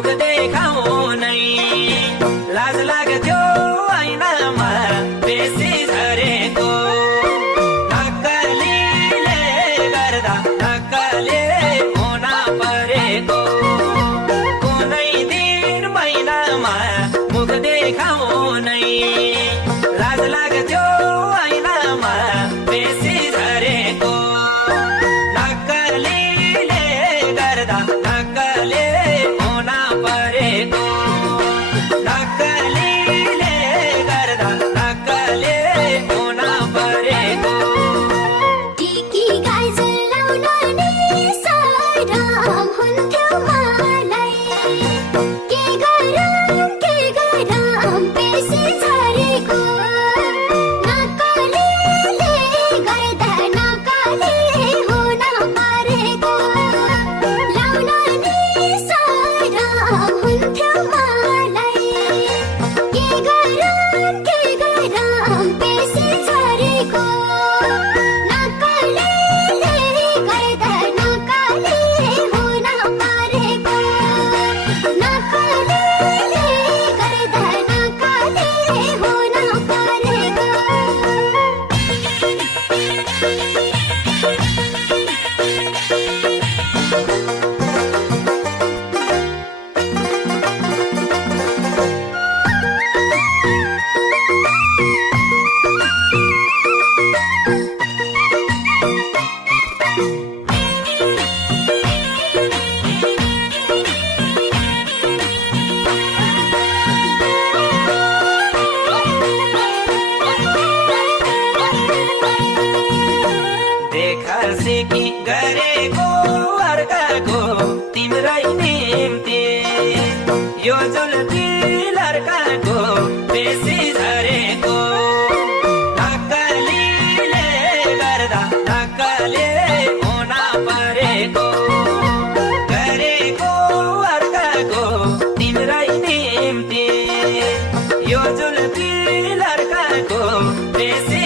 मुख देखाउनै लाज लाग्थ्यो ऐनामा बेसी झरेको नक्कलीले गर्दा नक्कले हुन परेको कुनै दिन महिनामा मुख देखाउनै लाज लाग्थ्यो ऐनामा बेसी झरेको नक्कलीले गर्दा नक्कले हुन परेको नक्कलीले गर्दा नक्कले हुन परेको टिकी गाजल लाउन नि साराम हुन्थ्यो मलाई के गरम बेसी झरेको नक्कलीले गर्दा नक्कले हुन परेको लाउन नि साराम हुन्थ्यो मलाई के गरम बेसी झरेको नक्कलीले गर्दा नक्कले हुन परेको नक्कलीले गर्दा नक्कले हुन परेको देखा सिकी गरेको अर्काको तिम्रै निम्ति यो जुल्फी लर्काको बेसी झरेको नक्कलीले गर्दा नक्कले हुन परेको गरेको अर्काको तिम्रै निम्ति यो जुल्फी लर्काको बेसी